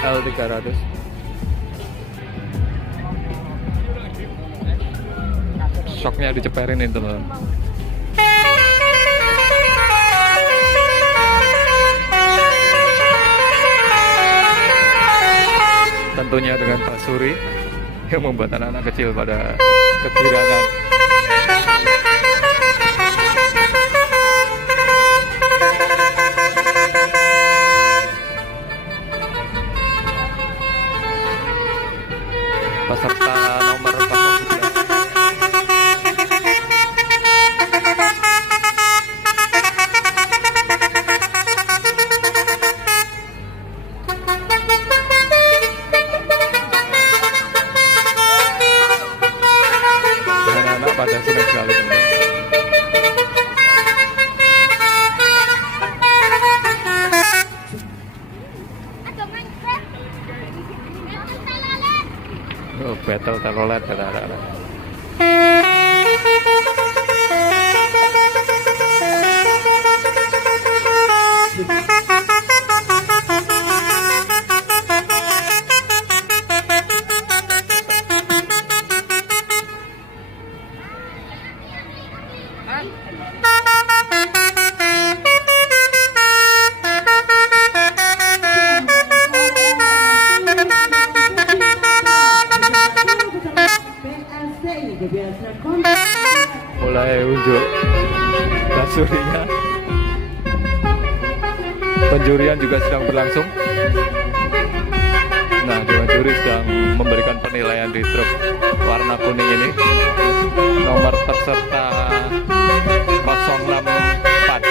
L300. Shocknya diceperin ini teman-teman. Tentunya dengan Pak Suri yang membuat anak-anak kecil pada kegirangan. Peserta nomor 011. Anak-anak pada senang sekali teman-teman. Oh, battle telolet kata anak-anak. Mulai unjuk basurinya. Penjurian juga sedang berlangsung. Nah, dewan juri sedang memberikan penilaian di truk warna kuning ini. Nomor peserta 064.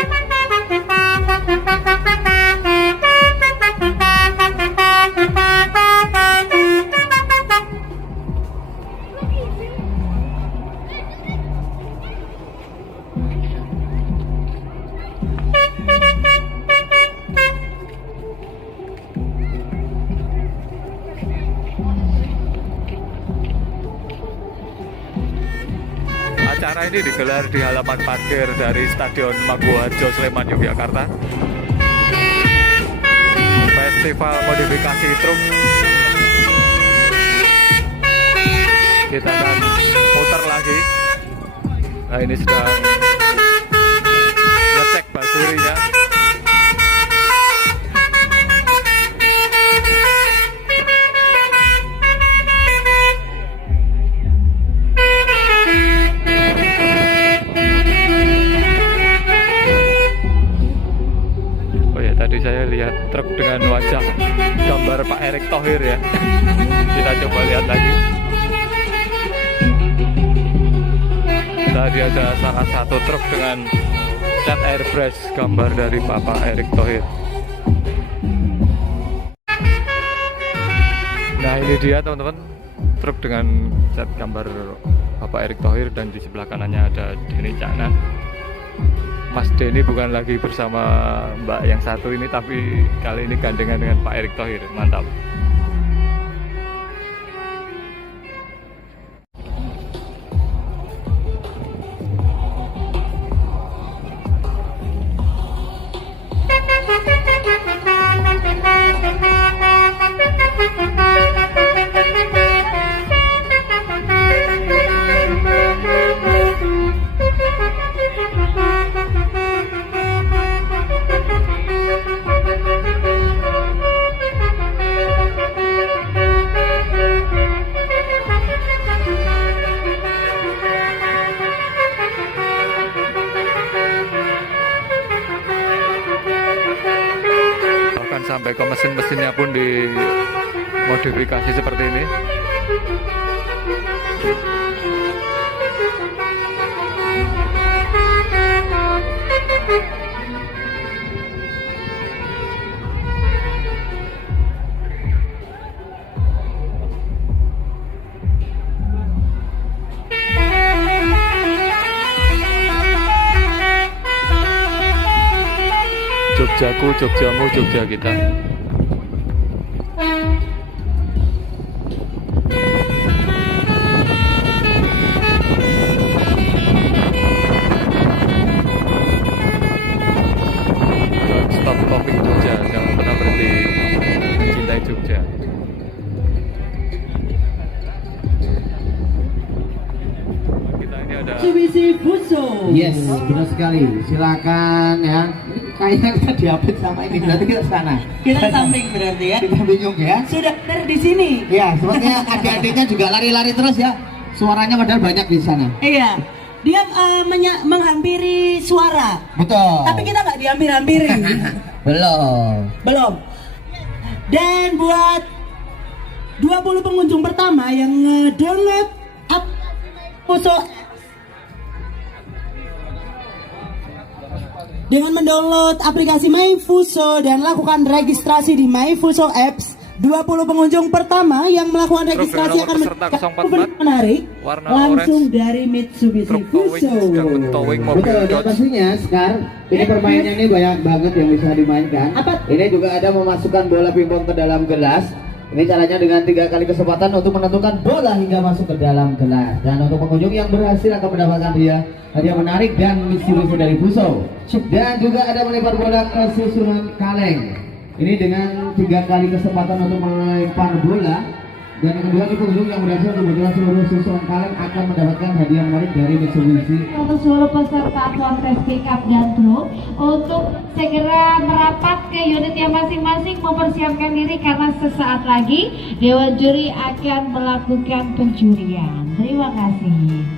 Acara ini digelar di halaman parkir dari Stadion Maguwoharjo, Sleman, Yogyakarta. Festival modifikasi truk. Kita akan muter lagi. Nah, ini sedang ngecek basurinya. Tadi saya lihat truk dengan wajah gambar Pak Erick Thohir ya. Kita coba lihat lagi. Tadi ada salah satu truk dengan cat airbrush gambar dari Bapak Erick Thohir. Nah, ini dia teman-teman, truk dengan cat gambar Bapak Erick Thohir, dan di sebelah kanannya ada Denny Caknan. Mas Denny bukan lagi bersama Mbak yang satu ini, tapi kali ini gandengan dengan Pak Erick Thohir. Mantap. Sampai ke mesin-mesinnya pun dimodifikasi seperti ini. Jogjaku, Jogjamu, Jogja kita. Stop loving Jogja, jangan pernah berhenti mencintai Jogja. Yes, benar sekali. Silakan ya. Kayaknya kita diapit sama ini, berarti kita sana. Kita samping berarti ya. Kita bingung ya. Sudah dari di sini. Ya, sepertinya adik-adiknya juga lari-lari terus ya. Suaranya padahal banyak di sana. Iya. Dia menghampiri suara. Betul. Tapi kita nggak dihampir-hampirin. Belum. Dan buat 20 pengunjung pertama yang download Fuso dengan mendownload aplikasi MyFuso dan lakukan registrasi di MyFuso Apps, 20 pengunjung pertama yang melakukan registrasi akan mendapatkan menarik langsung dari Mitsubishi Fuso. Betul, dan pastinya sekarang ini permainannya ini banyak banget yang bisa dimainkan. Ini juga ada memasukkan bola pingpong ke dalam gelas. Ini caranya dengan 3 kali kesempatan untuk menentukan bola hingga masuk ke dalam gelas. Dan untuk pengunjung yang berhasil akan mendapatkan hadiah menarik dan Mitsubishi dari Fuso. Dan juga ada melempar bola ke susunan kaleng. Ini dengan 3 kali kesempatan untuk melempar bola. Dan yang kedua, pengunjung yang berhasil untuk seluruh susunan kaleng akan mendapatkan hadiah menarik dari Mitsubishi. Untuk seluruh peserta kontes pick up dan truk untuk segera merapat ke unitnya masing-masing, mempersiapkan diri karena sesaat lagi Dewan Juri akan melakukan penjurian. Terima kasih.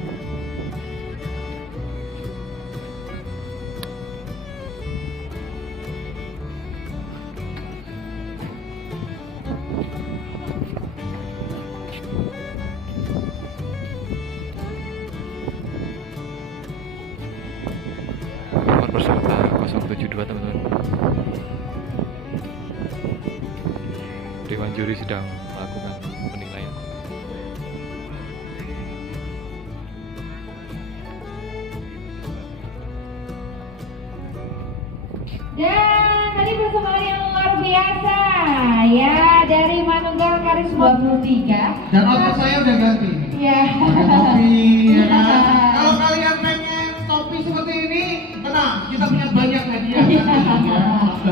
Peserta 072 teman-teman. Dewan juri sedang melakukan penilaian. Dan tadi persembahan yang luar biasa ya dari Manunggal Karisma 23. Dan otot saya udah ganti. Ya. Ada topi, ya kan? Kalau kalian pengen topi seperti ini, tenang, kita punya banyak hadiah.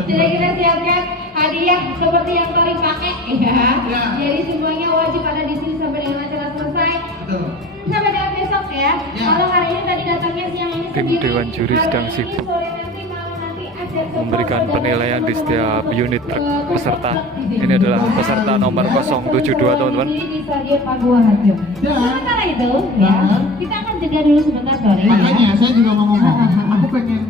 Jadi kita siapkan hadiah seperti yang Tori pakai ya. Jadi semuanya wajib ada di sini sampai dengan acara selesai. Betul. Sampai dengan besok ya. Kalau hari ini tadi datangnya siang ini Tim sendiri. Dewan Juri sedang Hari ini, sibuk sore nanti, malam nanti ada memberikan support penilaian di dan setiap unit truk peserta. Ini adalah peserta nomor 072 teman-teman. Di Stadion Pagoa Harjo. Sementara itu ya, kita akan jeda dulu sebentar Tori. Makanya saya juga mau ngomong, aku pengen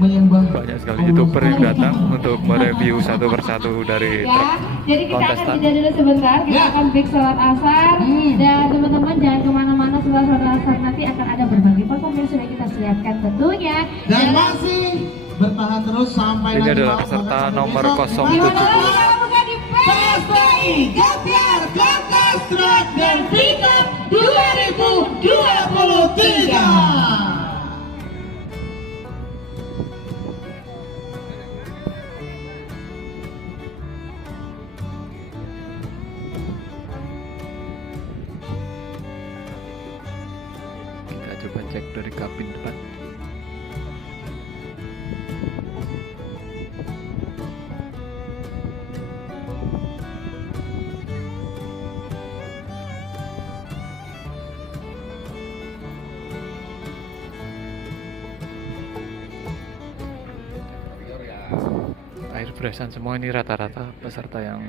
menyembah. Banyak sekali youtuber yang datang untuk mereview satu persatu dari truk Ya, jadi kita akan kontestan. jeda dulu sebentar. Kita akan break sholat asar dan teman-teman jangan kemana-mana. Setelah sholat asar nanti akan ada berbagai performance sudah kita siapkan tentunya. Dan masih bertahan terus sampai Ini nanti adalah malam peserta sampai nomor besok. 072. Bukan di PSBI Gopyar Kontes Truk dan Pickup 2023. Kita coba cek dari kabin depan. Air beresan semua ini rata-rata peserta yang.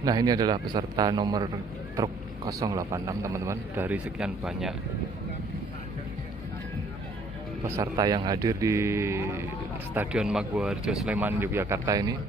Nah, ini adalah peserta nomor truk 086 teman-teman, dari sekian banyak peserta yang hadir di Stadion Maguwoharjo Sleman Yogyakarta ini.